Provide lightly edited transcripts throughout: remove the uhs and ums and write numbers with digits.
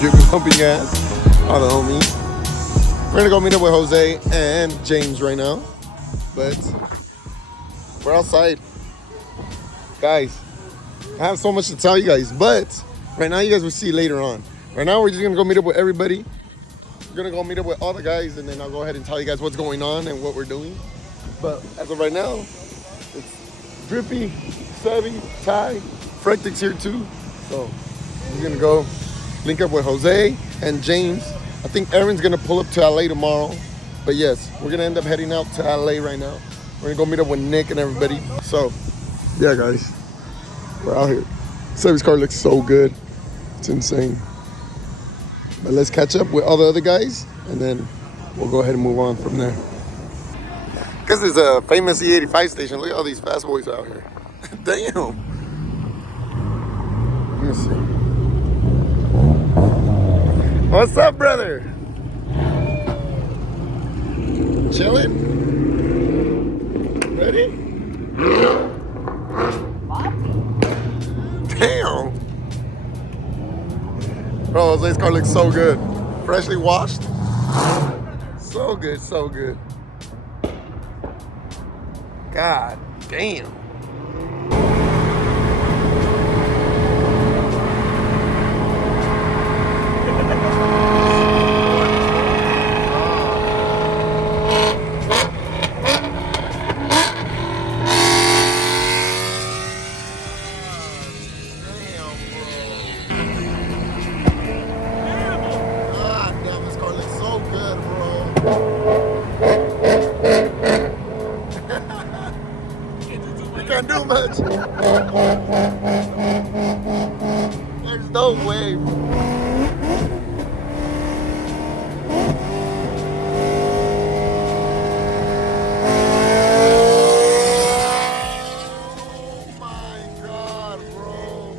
Dripping, pumping gas. All the homies. We're gonna go meet up with Jose and James right now. But we're outside. Guys, I have so much to tell you guys, but right now you guys will see later on. Right now we're just gonna go meet up with everybody. We're gonna go meet up with all the guys, and then I'll go ahead and tell you guys what's going on and what we're doing. But as of right now, it's Drippy, Savvy, Ty, Frectic's here too. So we're gonna go link up with Jose and James. I think Aaron's gonna pull up to LA tomorrow. But yes, we're gonna end up heading out to LA right now. We're gonna go meet up with Nick and everybody. So yeah, guys, we're out here. Savvy's car looks so good. It's insane. But let's catch up with all the other guys, and then we'll go ahead and move on from there. This is a famous E85 station. Look at all these fast boys out here. Damn. Let me see. What's up, brother? Chilling? Ready? Damn. Bro, Jose's car looks so good. Freshly washed. So good, so good. God damn. Can't do much. There's no way. Oh my God, bro.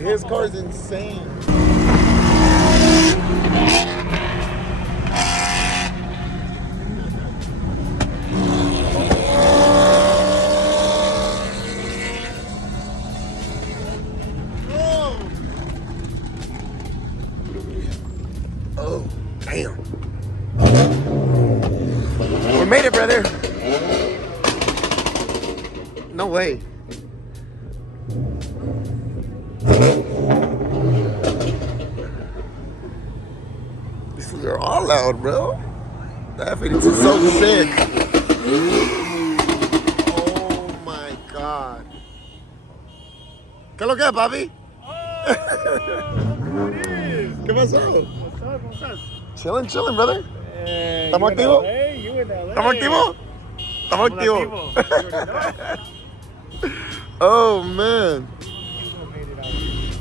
His car's insane. Oh, damn. We made it, brother. No way. These are all loud, bro. The F-82 is so sick. Oh my God. ¿Qué lo que es, papi? ¿Qué pasó? ¿Cómo estás? Chilling, brother. ¿Estamos activos? ¿Estamos activos? Estamos activos. Oh, man.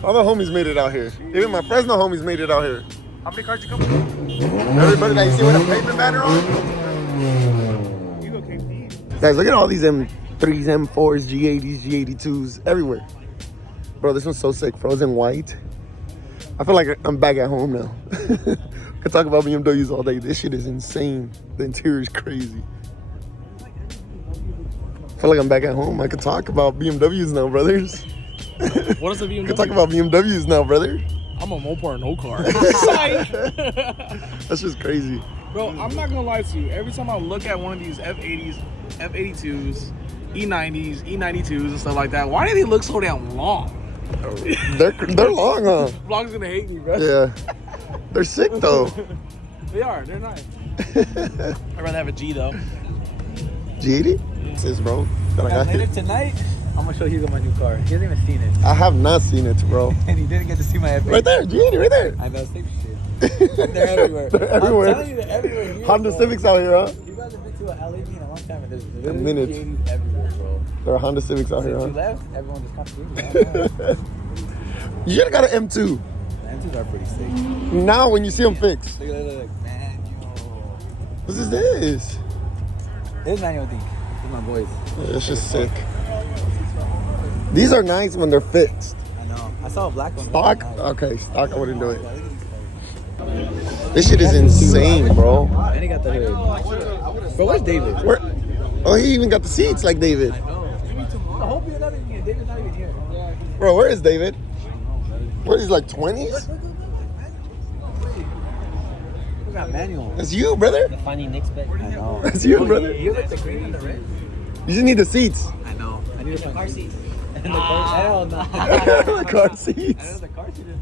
All the homies made it out here. Even my Fresno homies made it out here. How many cars you come with? Everybody that you see with a pavement banner on? You go came deep. Guys, look at all these M3s, M4s, G80s, G82s, everywhere. Bro, this one's so sick. Frozen white. I feel like I'm back at home now. I could talk about BMWs all day. This shit is insane. The interior is crazy. I feel like I'm back at home. I could talk about BMWs now, brothers. What is a BMW? I could talk about BMWs now, brother. I'm a Mopar no car. That's just crazy. Bro, I'm not gonna lie to you. Every time I look at one of these F80s, F82s, E90s, E92s and stuff like that, why do they look so damn long? They're long, huh? Vlog's gonna hate me, bro. Yeah. They're sick though. They are. They're nice. I'd rather have a G though. G80? What's this, bro? That I got Later here? tonight, I'm gonna show Hugo my new car. He hasn't even seen it. I have not seen it, bro. And he didn't get to see my F80. Right there, G80, right there. I know, same shit. They're everywhere. They're everywhere. I'm telling you, they're everywhere here, Honda bro. Civics out here, huh? You guys have been to a LA meet in a long time, and there's A minute. literally G80s everywhere, bro. There are Honda Civics out here, Since you huh? left, everyone just comes to You should have got an M2. The M2s are pretty sick. Now when you see them fixed. Look, man, What is this? This is manual, I think. This is my boys. Yeah, it's just sick. These are nice when they're fixed. I know. I saw a black one. Stock? Nice. Okay, stock, I wouldn't do it. Yeah, look at these cars. This shit is insane, bro. And he got the hood. Bro, where's David? Where? Oh, he even got the seats like David. I know. I hope you're not even here. David's not even here. Bro, where is David? What is like 20s? We got manual. That's you, brother. The funny Nick's bet. I know. That's you, brother. You like the green and the red? You just need the seats. I know. I need a Car seats. And the car. Hell no. The car I know seats. the car seat in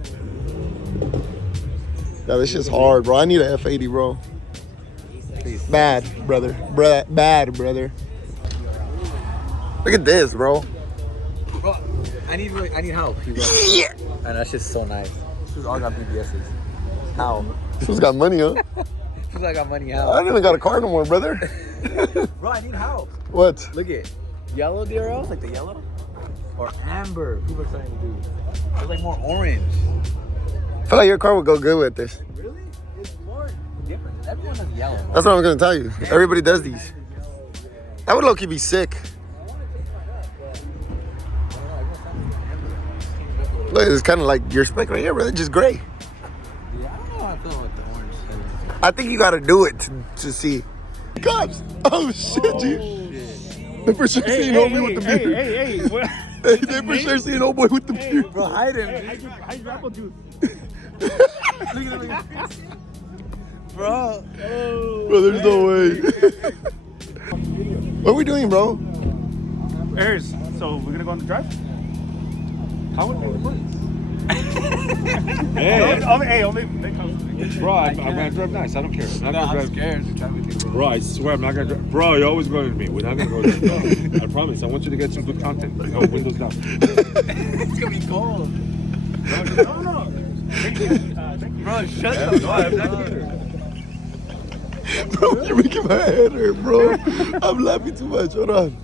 Yeah, this shit's hard, bro. I need an F80, bro. there. Bad, brother. Bad, brother. Look at this, bro. Bro, I need help. Bro. Yeah. And that shit's so nice. Shoes all got BBSs. How? Who's got money, huh? Shoes I got money. I How? don't even got a car no more, brother. Bro, I need help. What? Look at yellow DRLs, like the yellow, or amber. People are trying to do. It's like more orange. I feel like your car would go good with this. Really? It's more different. Everyone has yellow. That's what I'm gonna tell you. Everybody does these. That would low-key be sick. Look, it's kind of like your spec right here, brother. Just gray. Yeah, I don't know how I feel with the orange. I think you gotta do it to see. Cops! Oh shit, G. They for sure seen homie with the beard. Hey. What? Hey, they for sure seen old boy with the beard. Bro, hide him. How you apple juice? Bro. Bro, there's no way. What are we doing, bro? Airs. So we're gonna go on the drive? How would we put Hey, only they come. Bro, I'm gonna drive nice. I don't care. I'm not No, gonna I'm drive. scared to drive with you, bro. Bro, I swear I'm not gonna drive. Bro, you're always going with me. We're not gonna go there. No. I promise. I want you to get some good content. No, windows down. It's gonna be cold. No. Bro, shut up. No, I'm not here. Bro, you're making my head hurt, bro. I'm laughing too much. Hold on.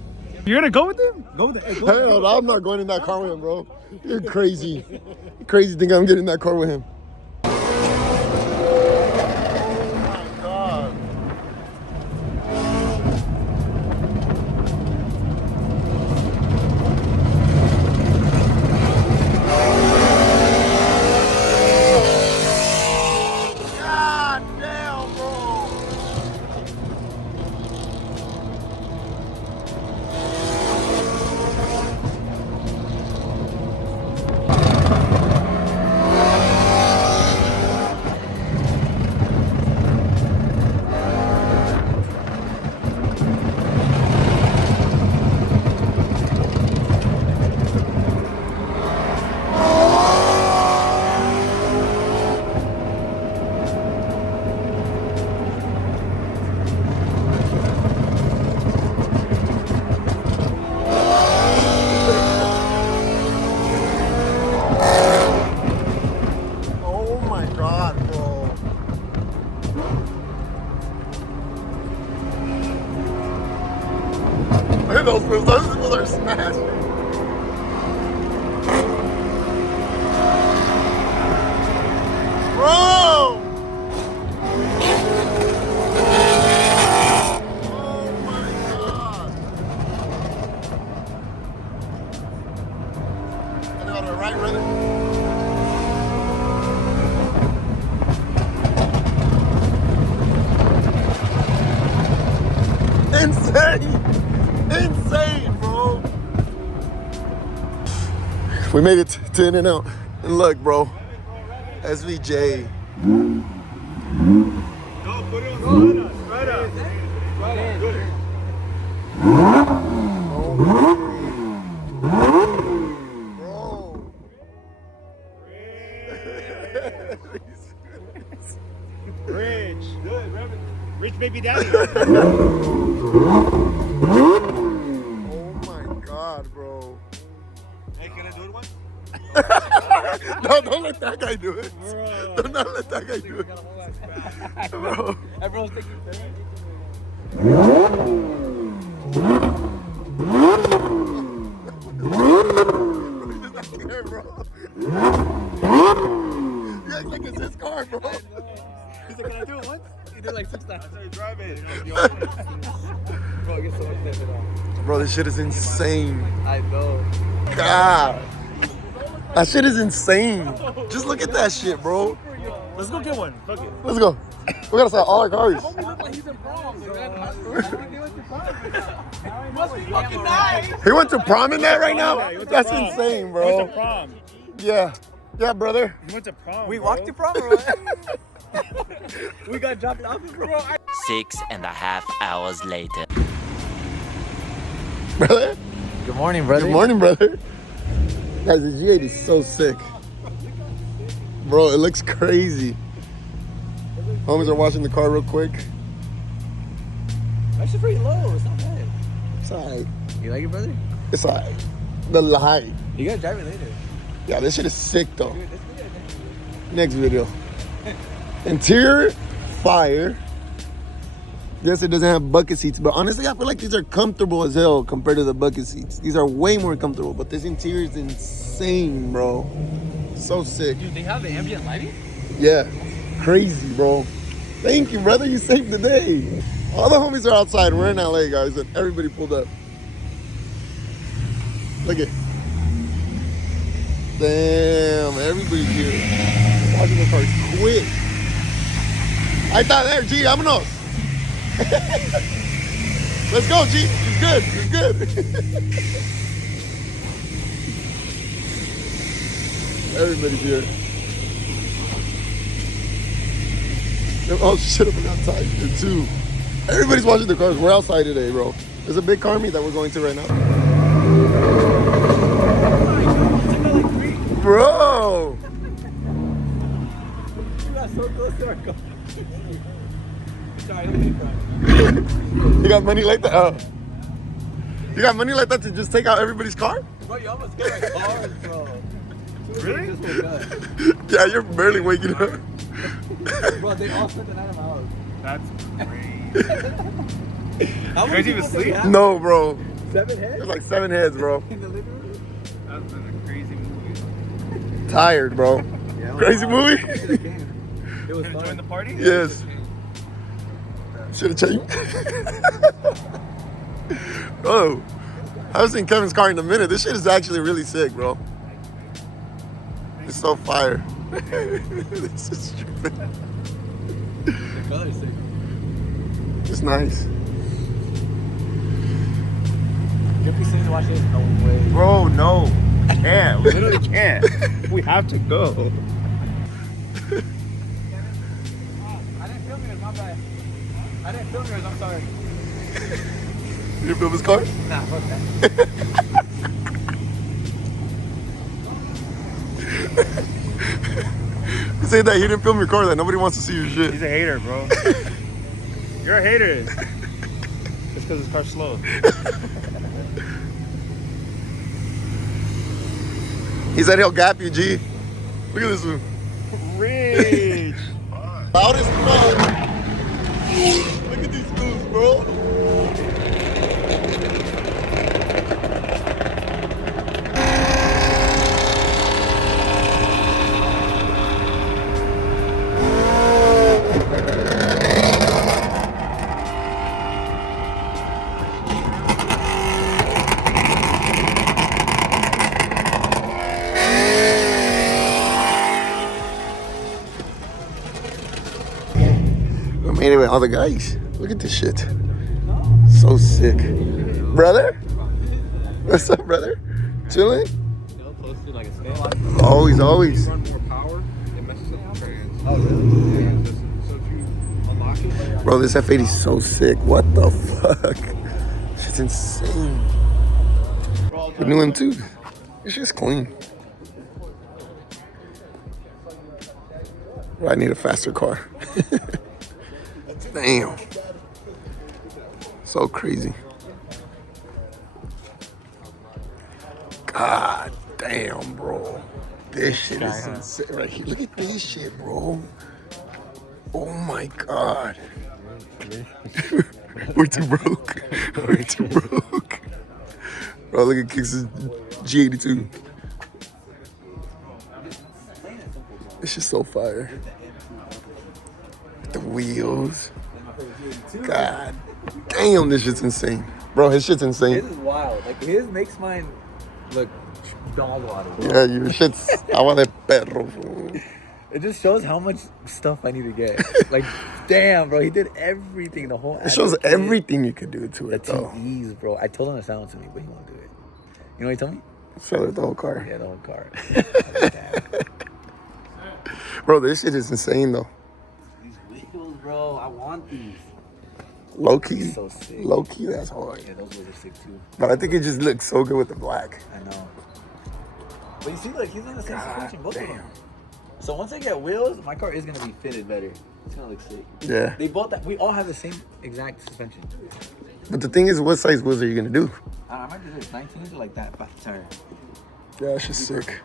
You're gonna go with them? Go with them. Hey, go Hell, no, I'm not going in that car with him, bro. You're crazy. You crazy think I'm getting in that car with him. Oh my God. God damn, bro. Oh my God, bro. Look at those moves. Those moves are smashed. Bro! Oh my God. And on the right, brother. Insane, bro. We made it to In-N-Out. And look, bro. SVJ. Bro. Rich baby daddy. Oh my God, bro. Hey, can I do it once? No, don't let that guy do it. Do not let that guy do it. Bro. Everyone's taking pictures. Bro. You act like it's his car, bro. He's like, can I do it once? He did like 6 times. Drive it. Bro, get so much effort on. Bro, this shit is insane. I know. God. That shit is insane. Just look at that shit, bro. Let's go get one. Fuck it. Let's go. We gotta sell all our cars. He looked like he's in prom. He went to prom. Must be fucking nice. He went to prom in that right now? He went to That's prom. insane, Went bro. to prom. Yeah. Yeah, brother. We went to prom. We bro. walked to prom or what? We got dropped off in prom. 6.5 hours later. Brother. Good morning, brother. Good morning, brother. Guys, the G8 is so sick. Bro, it looks crazy. Homies are washing the car real quick. That's just pretty low. It's not bad. It's alright. You like it, brother? It's alright. The light. You gotta drive it later. Yeah, this shit is sick though. Dude, this video, Next video. Interior, fire. Yes, it doesn't have bucket seats, but honestly, I feel like these are comfortable as hell compared to the bucket seats. These are way more comfortable, but this interior is insane, bro. So sick. Dude, they have the ambient lighting? Yeah, crazy, bro. Thank you, brother. You saved the day. All the homies are outside. We're in LA, guys, and everybody pulled up. Look at. Damn, everybody's here. Watching the cars quick. Ahí está, there, G, vámonos. Let's go, G. It's good. It's good. Everybody's here. Oh shit, I'm outside here too. Everybody's watching the cars. We're outside today, bro. There's a big car meet that we're going to right now. Bro! You got so close to our car. Sorry, let me cry. You got money like that? You got money like that to just take out everybody's car? Bro, you almost got our cars, bro. Really? Just woke up. Yeah, you're barely waking up. Bro, they all spent the night at my house. That's crazy. How Crazy to people do we sleep? have? No, bro. 7 heads? There's like 7 heads, bro. In the living room? That's been a crazy movie. Tired, bro. Yeah, Crazy movie? It was Gonna join fun. the party? Yes. Should have checked. Oh, I haven't seen Kevin's car in a minute. This shit is actually really sick, bro. It's so fire. This is stupid. The color's sick. It's nice. If we sit and watch this, no way. Bro, no. Can't. We literally can't. We have to go. I didn't film yours, my bad. I didn't film yours, I'm sorry. You didn't film his car? Nah, fuck that. You say that he didn't film your car, that nobody wants to see your shit. He's a hater, bro. You're a hater. Just because his car's slow. He said he'll gap you, G. Look at this one. Rich. Loud as fuck. Look at these fools, bro. Anyway, all the guys, look at this shit. So sick. Brother? What's up, brother? Chilling? Like a scale. Always, always. Run more power, it messes up the trans. Oh, really? Yeah, so if you unlock it, Bro, this F80 is so sick. What the fuck? It's insane. The new M2. It's just clean. Bro, I need a faster car. Damn. So crazy. God damn, bro. This shit is insane right here. Look at this shit, bro. Oh my God. We're too broke. We're too broke. Bro, look at Kix's G82. It's just so fire. The wheels. God damn, this shit's insane. Bro, his shit's insane. His is wild. Like, his makes mine look dog water. Yeah, your shit's agua de perro. It just shows how much stuff I need to get. Like, damn, bro, he did everything. The whole. It shows advocate, everything you could do to The it, though. TVs, bro. I told him to sell it to me, but he won't do it. You know what he told me? Sell it the whole car. Yeah, the whole car. Damn. Bro, this shit is insane though. These wheels, bro. I want these. Low key. So sick. Low key, that's hard. Yeah, those wheels are sick too. But I think it just looks so good with the black. I know. But you see, like, he's in the same suspension, both of them. So once I get wheels, my car is gonna be fitted better. It's gonna look sick. Yeah. They both, we all have the same exact suspension. But the thing is, what size wheels are you gonna do? I might do this 19s or like that back tire. Yeah, it's just sick.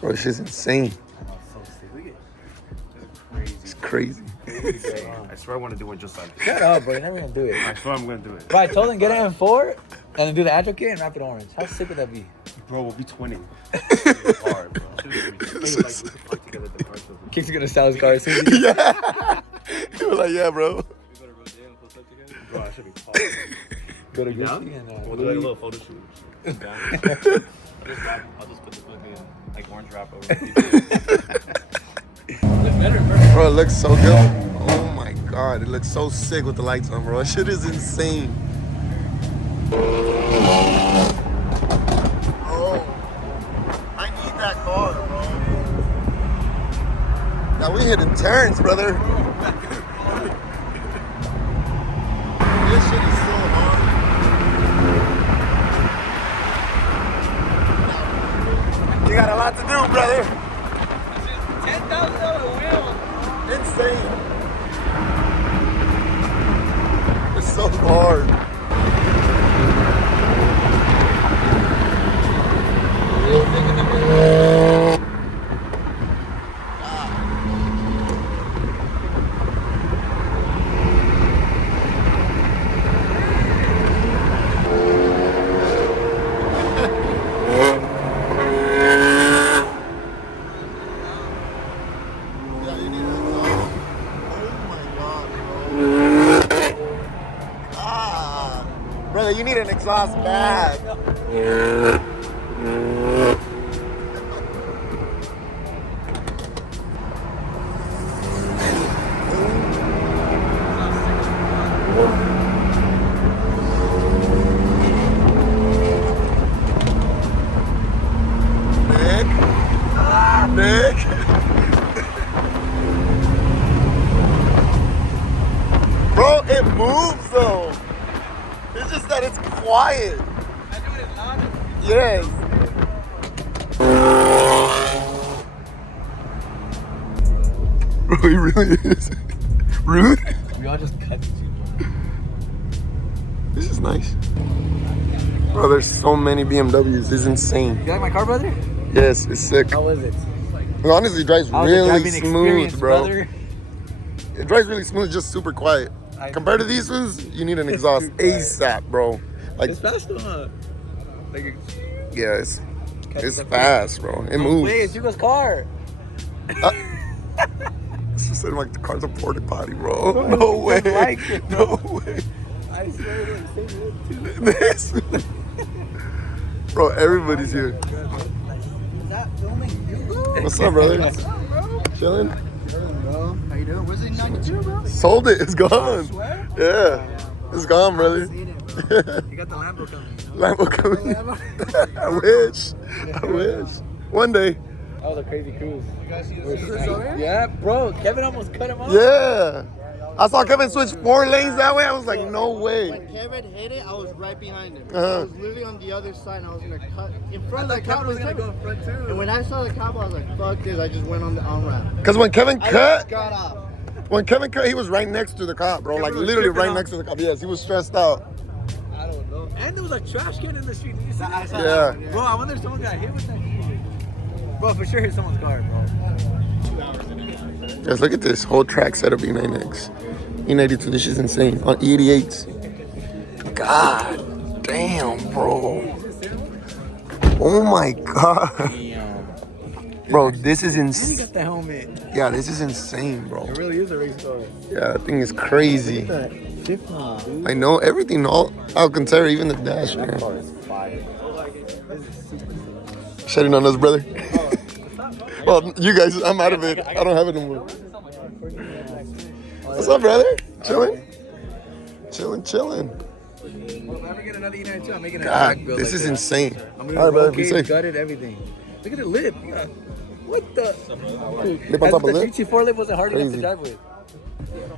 Bro, this shit's insane. I know, it's so sick. Look at It's crazy. I swear I want to do one just like this. Shut up, bro. You're never gonna do it. I swear I'm gonna do it. Bro, I told him get it in 4 and then do the Agile kit and wrap it orange. How sick would that be? Bro, we'll be twinning. It's hard, bro. Like together the parts of it. Kick's gonna sell his car as soon as he Yeah. You were like, yeah, bro. Bro, I should be hard. go to down? Gucci and We'll do like a little photo shoot. I'll just put the fucking like orange wrap over it. Bro, it looks so good. Oh my god, it looks so sick with the lights on, bro. That shit is insane. Oh, I need that car, bro. Now we hitting turns, brother. This shit is so hard. You got a lot to do, brother. $10,000 wheel. Insane. It's so hard. Brother, you need an exhaust bag. Nick. Bro, it moves though. It's just that it's quiet. I do it loud. Yes. Bro, he really is. Rude. We all just cut you. This is nice. Bro, there's so many BMWs. It's insane. You like my car, brother? Yes, it's sick. How was it? It honestly drives How was the really driving smooth, experience, bro. brother? It drives really smooth, just super quiet. Compared to these ones, you need an exhaust ASAP, bro. Like, It's fast though, huh? Like, yeah, it's fast, bro. It moves. wait, it's Hugo's car. It's just like the car's a porta potty, bro. No way. like it, No way. I swear to God, same look too. This. Bro, everybody's here. Is that filming Hugo? What's up, brother? What's up, bro? Chilling? Bro, how you doing? Where's the 92, bro? Sold it. It's gone. Swear? Yeah. It's gone, brother. Seen it, bro. You got the Lambo coming. Lambo coming. I wish. I wish. One day. That was a crazy cruise. You guys see this? Yeah, bro. Kevin almost cut him off. Yeah. I saw Kevin switch 4 lanes that way. I was like, no way. When Kevin hit it, I was right behind him. Uh-huh. I was literally on the other side, and I was gonna cut in front of the Kevin cop. was gonna go in front too. And when I saw the cop, I was like, "Fuck this!" I just went on the on ramp. Because when Kevin I cut, just got off. he was right next to the cop, bro. Like was literally tripping right out. next to the cop. Yes, he was stressed out. I don't know. And there was a trash can in the street. Did you see that? Yeah. Bro, I wonder if someone got hit with that shit. Bro, for sure hit someone's car, bro. Guys, look at this whole track setup E9X. E92, this is insane. On E88s. God damn, bro. Oh my god. Bro, this is You insane. got the helmet. Yeah, this is insane, bro. It really is a race car. Yeah, that thing is crazy. That shift knob, dude. I know everything, all Alcantara, even the dash, man. Car is fire. Shedding on us, brother. Well, you guys, I'm out of it. I don't have it anymore. What's up, brother? Chilling? Chilling. Well, if I ever get another E92, I'm making a God, track build this like is that. insane. I'm All gonna right, brother, be roll cage, safe. gutted, everything. Look at the lip. Yeah. What the? Dude, Lip on top of the lip? GT4 lip wasn't hard enough Crazy. to drive with.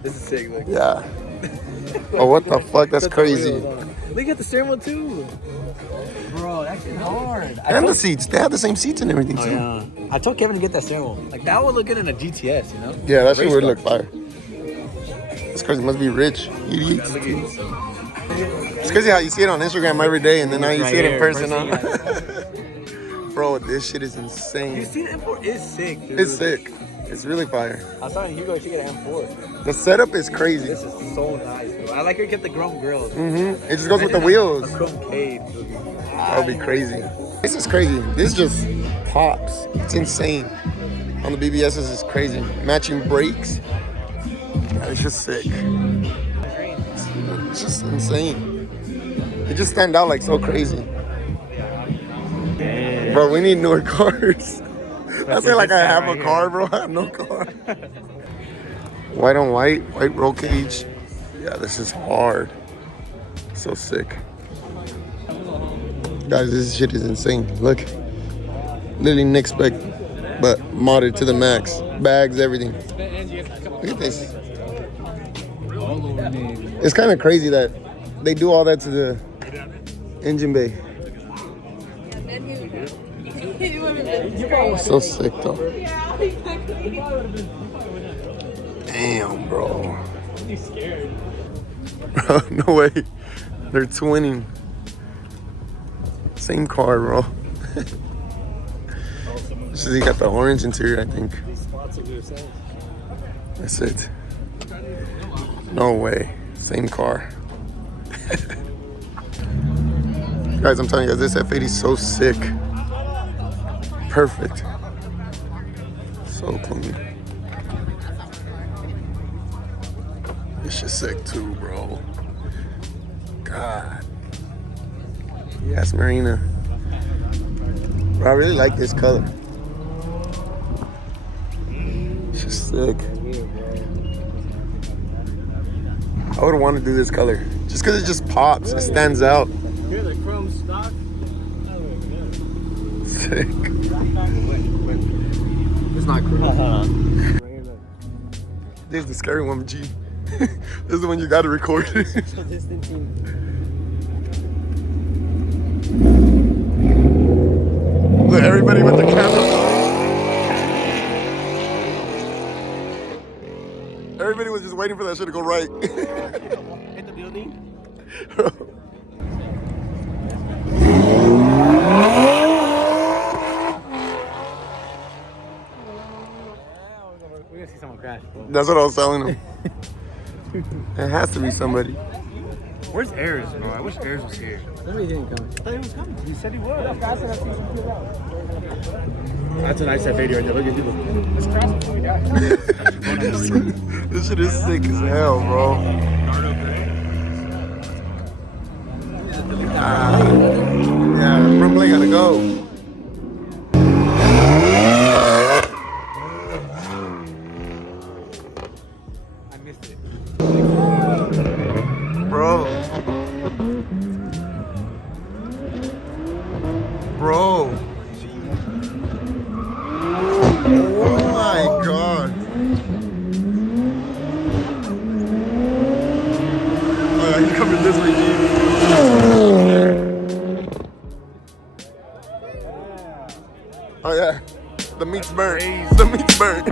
This is sick. Look. Yeah. Oh, what the fuck? That's Put the crazy. wheels on. Look at the steering wheel too. Bro, that's hard. And the seats. They have the same seats and everything Oh too. yeah. I told Kevin to get that steering wheel. Like that would look good in a GTS, you know? Yeah, that shit Race would car. look fire. It's crazy. Must be rich. Idiots. Look at It's crazy how you see it on Instagram every day and then now you Right see it in here, person. person, Bro, this shit is You insane. see the M4 is sick, dude. It's sick. It's really fire. I was telling Hugo he should get an M4. The setup is crazy. This is so nice, bro. I like how you get the chrome grills. It just goes with the wheels. A chrome cage. That would be crazy. This is crazy. This just pops. It's insane. On the BBSs, it's crazy. Matching brakes. It's just sick. It's just insane. They just stand out like so crazy. Bro, we need newer cars. I say like I have a car, bro. I have no car. White on white roll cage. Yeah, this is hard. So sick. Guys, this shit is insane. Look. Literally Nick spec, but modded to the max. Bags, everything. Look at this. It's kind of crazy that they do all that to the engine bay. So sick though. Damn, bro. Bro, no way. They're twinning. Same car, bro. Just he got the orange interior, I think. That's it. No way. Same car. Guys, I'm telling you guys, this F80 is so sick. Perfect. So clean. This shit's sick too, bro. God. Yes, Marina. Bro, I really like this color. It's just sick. I would want to do this color. Just because it just pops. It stands out. Here, the chrome stock. Sick. It's not chrome. There's the scary one, G. This is the one you gotta record. Look, everybody with the camera. Everybody was just waiting for that shit to go right. Hit the building. We're gonna see someone crash, bro. That's what I was telling him. It has to be somebody. Where's Ayers, bro? I wish Ayers was here. Nobody didn't come. I thought he was coming. He said he was. That's a nice F80 right there. Look at you. Let's crash before we die. This shit is sick as hell, bro. Yeah, Brimley gotta go. I missed it. Bro. Bro. Oh my god. Oh, yeah, he's coming this way, G. Oh yeah. The meat's burnt. The meat's burnt.